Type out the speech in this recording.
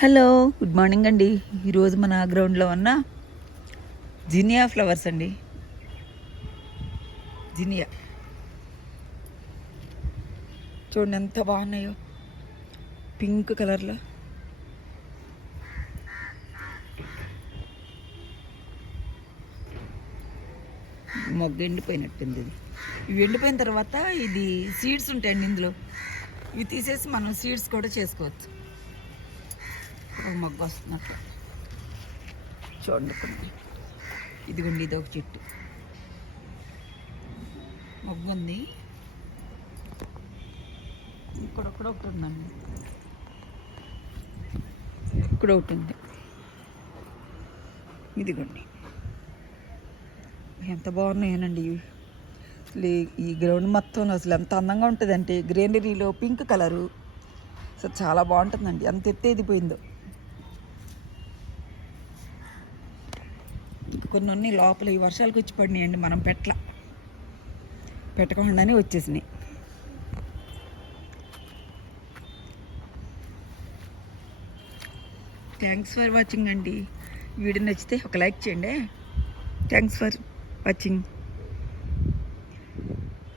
Hello, good morning అండి. ఈరోజు మన గ్రౌండ్లో ఉన్న జినియా ఫ్లవర్స్ అండి. జినియా చూడండి ఎంత బాగున్నాయో, పింక్ కలర్లో. మొగ్గ ఎండిపోయినట్టుంది. ఇవి ఎండిపోయిన తర్వాత ఇది సీడ్స్ ఉంటాయండి ఇందులో. ఇవి తీసేసి మనం సీడ్స్ కూడా చేసుకోవచ్చు. మొగ్గ వస్తున్నట్లు చూడండి. ఇదిగోండి, ఇది ఒక చెట్టు మొగ్గు ఉంది. ఇక్కడ ఒకటి ఉందండి, ఇక్కడ ఒకటి ఉంది. ఇదిగోండి, ఎంత బాగున్నాయనండి ఇవి. అసలు ఈ గ్రౌండ్ మొత్తం అసలు ఎంత అందంగా ఉంటుందంటే గ్రీనరీలో పింక్ కలరు అసలు చాలా బాగుంటుందండి. అంత ఎత్తు ఎదిపోయిందో. కొన్ని లోపల ఈ వర్షాలకు వచ్చి పడినాయండి, మనం పెట్టకుండానే వచ్చేసినాయి. థ్యాంక్స్ ఫర్ వాచింగ్ అండి. వీడియో నచ్చితే ఒక లైక్ చేయండి. Thanks for watching.